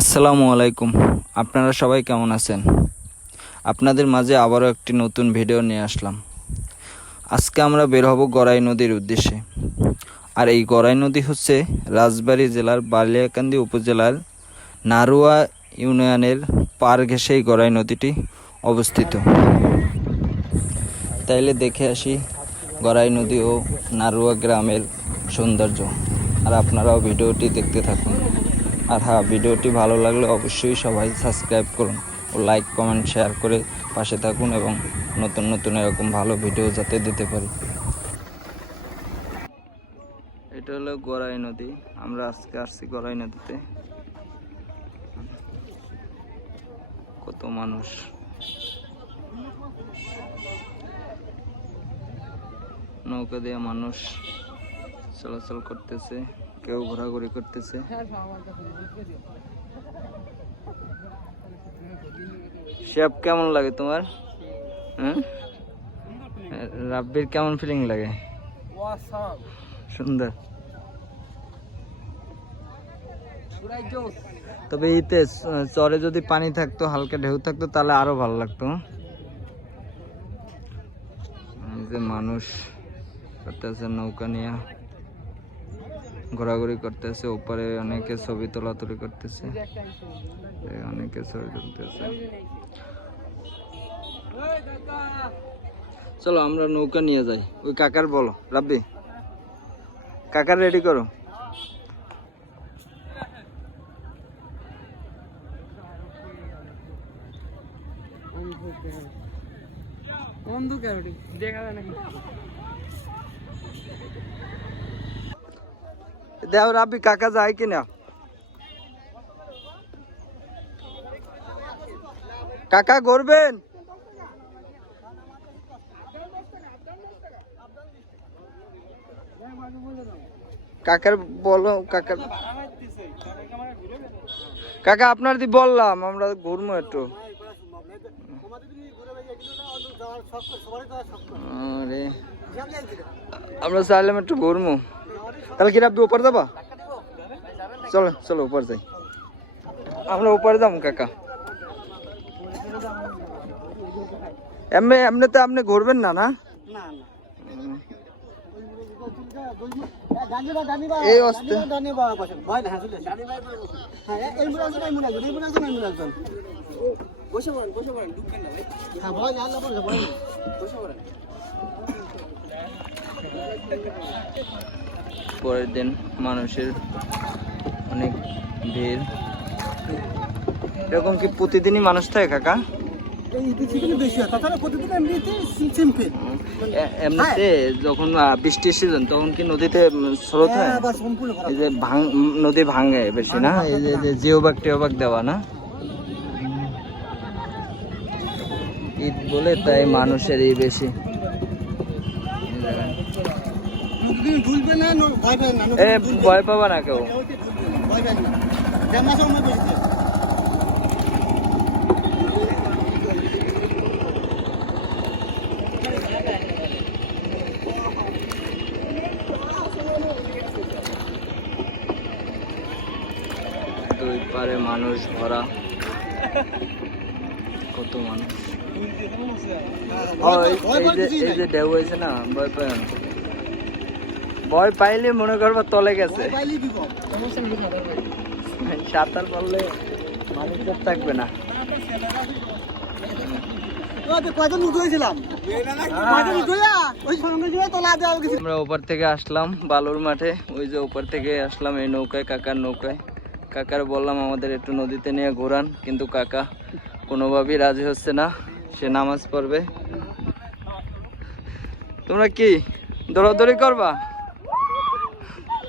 আসসালামু আলাইকুম। আপনারা সবাই কেমন আছেন? আপনাদের মাঝে আবারও একটি নতুন ভিডিও নিয়ে আসলাম। আজকে আমরা বের হব গড়াই নদীর উদ্দেশ্যে। আর এই গড়াই নদী হচ্ছে রাজবাড়ী জেলার বালিয়াকান্দি উপজেলার নারুয়া ইউনিয়নের পার ঘেঁষে এই গড়াই নদীটি অবস্থিত। তাইলে দেখে আসি গড়াই নদী ও নারুয়া গ্রামের সৌন্দর্য। আর আপনারাও ভিডিওটি দেখতে থাকুন। আর হ্যাঁ, ভিডিওটি ভালো লাগলে অবশ্যই সবাই সাবস্ক্রাইব করুন ও লাইক কমেন্ট শেয়ার করে পাশে থাকুন এবং নতুন নতুন এরকম ভালো ভিডিও যাতে দিতে পারি। এটা হলো গড়াই নদী। আমরা আজকে আসছি গড়াই নদীতে। কত মানুষ, নৌকা দিয়ে মানুষ চলাচল করতেছে, কেউ ঘোরাঘুরি করতেছে। শেপ কেমন লাগে তোমার? হ্যাঁ, রাব্বির কেমন ফিলিং লাগে? সুন্দর। তবে ইতে চরে যদি পানি থাকতো, হালকা ঢেউ থাকতো, তাহলে আরো ভালো লাগতো। যে মানুষ করতেছে নৌকা নিয়ে ঘোরাঘুরি করতেছে, উপরে অনেকে ছবি তোলাতুলি করতেছে, অনেকে ছবি তুলতেছে। চলো আমরা নৌকা নিয়ে যাই। ওই কাকার বলো, রাব্বি কাকার রেডি করো। দেও রাব্বি, কাকা যায় কিনা? কাকা ঘুরবেন? কাকার বলো, কাকার কাকা আপনার দি বললাম আমরা ঘুরবো একটু। আরে আমরা চাইলাম একটু ঘুরবো। তাহলে কি রাব্বি উপর যাবা? চলো চলো উপর যাই, আমরা উপরে যাবো কাকা। এমনিতে আপনি ঘুরবেন না? না এই অবস্থা। পরের দিন মানুষের অনেক ভিড়। এরকম কি প্রতিদিনই মানুষ থাকে কাকা? এমনিতে যখন বৃষ্টির সিজন তখন কি নদীতে স্রোত হয়? এই যে নদী ভাঙে বেশি না? এই যে জিওবাগ টিওবাগ দেওয়া না, ঈদ বলে তাই মানুষের এই বেশি। ভয় পাবা না কেউ। দুই পারে মানুষ ভরা, কত মানুষ। এই যে ঢেউ হয়েছে না, ভয় পায় না। ভয় পাইলে মনে করবো তলে গেছে। সাঁতার পারলে মানুষ থাকবে না। আমরা ওপার থেকে আসলাম বালুর মাঠে, ওই যে ওপার থেকে আসলাম এই নৌকায়, কাকার নৌকায়। কাকার বললাম আমাদের একটু নদীতে নিয়ে ঘোরান, কিন্তু কাকা কোনোভাবেই রাজি হচ্ছে না, সে নামাজ পড়বে। তোমরা কি দৌড়াদৌড়ি করবা?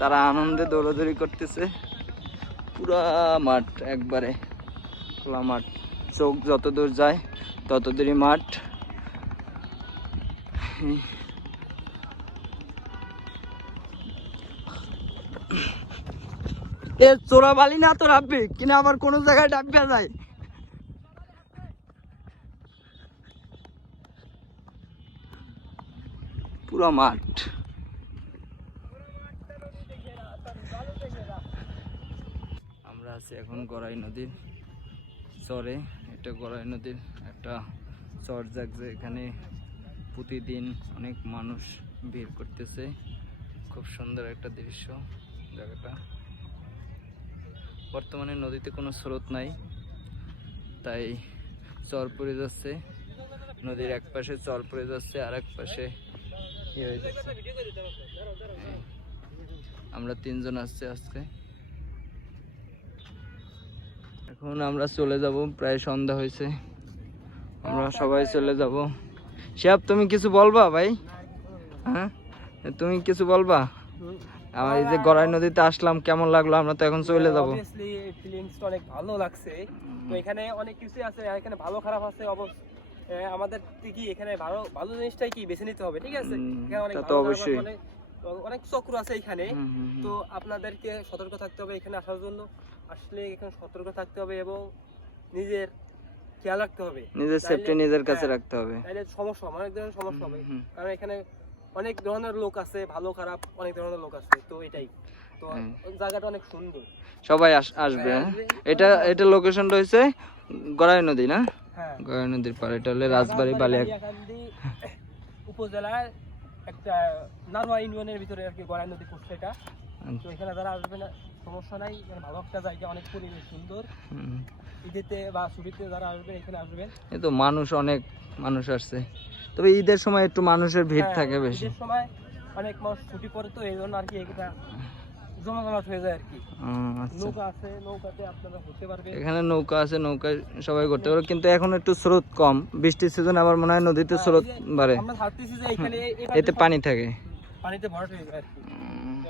তারা আনন্দে দৌড়াদৌড়ি করতেছে। পুরা মাঠ, একবারে খোলা মাঠ, চোখ যত দূর যায় তত দূরই মাঠ। এ চোরা বালি না তো রাব্বি, কিনা আবার কোন জায়গায় ডাবিয়া যায়। পুরো মাঠ। আমরা আছি এখন গড়াই নদীর চরে। এটা গড়াই নদীর একটা চর জাগছে, এখানে প্রতিদিন অনেক মানুষ ভিড় করতেছে। খুব সুন্দর একটা দৃশ্য জায়গাটা। বর্তমানে নদীতে কোনো স্রোত নাই, তাই চর পড়ে যাচ্ছে। নদীর এক পাশে চর পড়ে যাচ্ছে, আর এক পাশে আমরা 3 জন আসছি আজকে। এখন আমরা চলে যাব, প্রায় সন্ধ্যা হয়েছে, আমরা সবাই চলে যাব। শিহাব, তুমি কিছু বলবা ভাই? হ্যাঁ, তুমি কিছু বলবা? আমার এই যে গড়াই নদীতে আসলাম, কেমন লাগলো? আমরা তো এখন চলে যাব। অবভিয়াসলি ফিলিংসটা অনেক ভালো লাগছে। তো এখানে অনেক কিছু আছে, এখানে ভালো খারাপ আছে। আমাদের কি এখানে ভালো ভালো জিনিসটাই কি বেছে নিতে হবে, ঠিক আছে? এখানে অনেক ভালো অবশ্যই অনেক চক্র আছে এখানে। তো আপনাদেরকে সতর্ক থাকতে হবে এখানে আসার জন্য। আসলে এখানে সতর্ক থাকতে হবে এবং নিজের খেয়াল রাখতে হবে, নিজের সেফটি নিজের কাছে রাখতে হবে। তাহলে সমস্যা হবে, অনেক ধরনের সমস্যা হবে। কারণ এখানে অনেক ধরনের লোক আছে, ভালো খারাপ অনেক ধরনের লোক আছে। তো এটাই তো জায়গাটা অনেক সুন্দর, সবাই আসবে। এটা লোকেশনটা হচ্ছে গড়াই নদী না? হ্যাঁ, গড়াই নদীর পার। এটা হলো রাজবাড়ী বালিয়াকান্দি উপজেলার একটা নারোয়া ইউনিয়নের ভিতরে আর কি গড়াই নদী পড়ছে এটা। তো এখানে যারা আসবে না সমস্যা নাই, এখানে ভালো একটা জায়গা, অনেক পরিবেশ সুন্দর। ঈদেতে বা ছুটিতে যারা আসবে এখানে আসবেন। এই তো অনেক মানুষ আসছে, তবে ঈদের সময় একটু মানুষের ভিড় থাকে বেশি। ঈদের সময় অনেক মানুষ ছুটি পড়ে, তো এই জন্য আর কি এটা জমাজমাট হয়ে যায় আর কি। নৌকা আছে, নৌকাতে আপনারা ঘুরতে পারবেন। এখানে নৌকা আছে, নৌকায় সবাই ঘুরতে পারবে, কিন্তু এখন একটু স্রোত কম। বৃষ্টির সিজন আবার মনে হয় নদীতে স্রোত বাড়ে, আমরা ভাবতেছি যে এখানে এতে পানি থাকে, পানিতে ভরাট হয়ে যায় আর কি।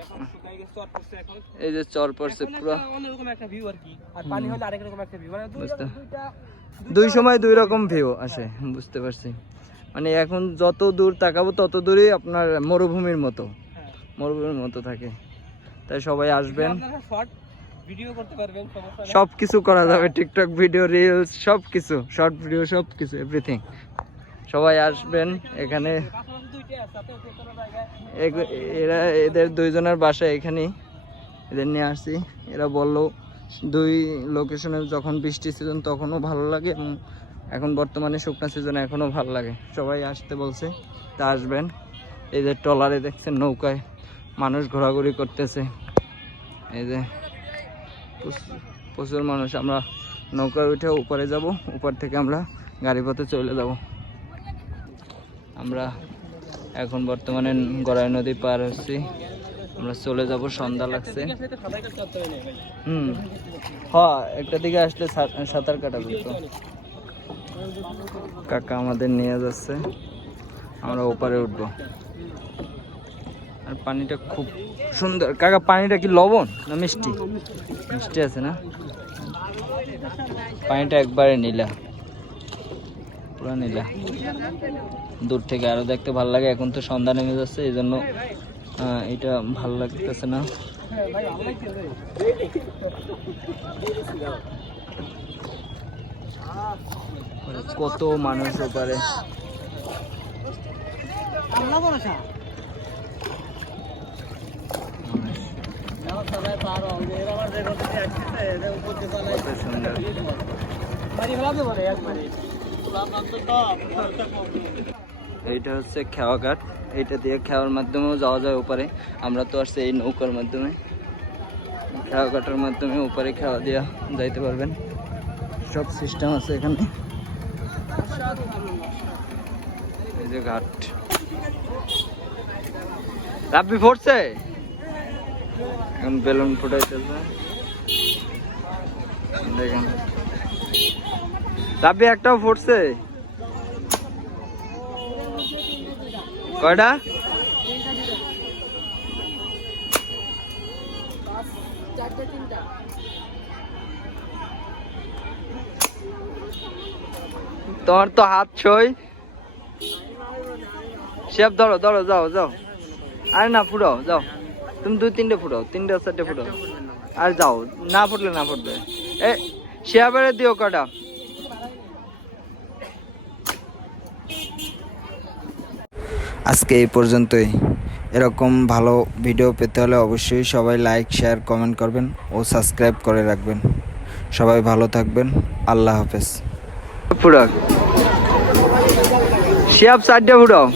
এখন শুকায় গেছে, চর পড়ছে এখন। এই যে চর পড়ছে পুরো অন্যরকম একটা ভিউ আর কি। আর পানি হলে আরেক রকম একটা ভিউ, মানে দুই সময় দুই রকম ভিউ আসে। বুঝতে পারছি, মানে এখন যত দূর তাকাবো তত দূরই আপনার মরুভূমির মতো, মরুভূমির মতো থাকে। তাই সবাই আসবেন, ভিডিও করতে পারবেন, সবকিছু করা যাবে, টিকটক ভিডিও, রিলস, সবকিছু, শর্ট ভিডিও, সবকিছু, এভরিথিং। সবাই আসবেন এখানে। এদের 2 জনের বাসা এখানেই, এদের নিয়ে আসছি। এরা বললো 2 লোকেশনে যখন বৃষ্টি সিজন তখনও ভালো লাগে, এবং এখন বর্তমানে শুকনো সিজনে এখনও ভালো লাগে। সবাই আসতে বলছে, তা আসবেন। এই যে ট্রলারে দেখছেন, নৌকায় মানুষ ঘোরাঘুরি করতেছে। এই যে প্রচুর মানুষ। আমরা নৌকায় উঠে উপরে যাব, উপর থেকে আমরা গাড়ি পথে চলে যাব। আমরা এখন বর্তমানে গড়াই নদী পার হচ্ছি, আমরা চলে যাব। সন্ধ্যা লাগছে। হ্যাঁ, একটা দিকে আসলে সাঁতার কাটা যেত। কাকা আমাদের নিয়ে যাচ্ছে, আমরা ওপারে উঠবো। আর পানিটা খুব সুন্দর। কাকা, পানিটা কি লবণ না মিষ্টি? মিষ্টি আছে না? পানিটা একবারে নীলা, পুরো নীলা। দূর থেকে আরো দেখতে ভালো লাগে। এখন তো সন্ধ্যা নেমে যাচ্ছে, এই জন্য এটা ভালো লাগতেছে না। কত মানুষ ওপারে। এইটা হচ্ছে খেওয়া ঘাট, এইটা দিয়ে খেওয়ার মাধ্যমেও যাওয়া যায় ওপারে। আমরা তো আসছি এই নৌকার মাধ্যমে, খেওয়া ঘাটের মাধ্যমে ওপারে খেওয়া দিয়া যাইতে পারবেন। সব সিস্টেম আছে এখানে। এই যে ঘাট। রাব্বি ফুটছে, এখন বেলুন ফুটাইতেছে। দেখেন, রাব্বি একটাও ফুটছে। কয়টা? তোমার তো হাত ছই। শেপ ধরো, ধরো, যাও যাও। আরে না, ফুটাও, যাও। তুমি 2-3টে ফুটাও, 3-4টে ফুটাও। আর যাও, না ফুটলে না ফুটবে। এ শেয়াবারে দিও কটা। আজকে এই পর্যন্তই। এরকম ভালো ভিডিও পেতে হলে অবশ্যই সবাই লাইক শেয়ার কমেন্ট করবেন ও সাবস্ক্রাইব করে রাখবেন। সবাই ভালো থাকবেন। আল্লাহ হাফেজ। ফুটাও শিয়াব 4টা ফুটাও।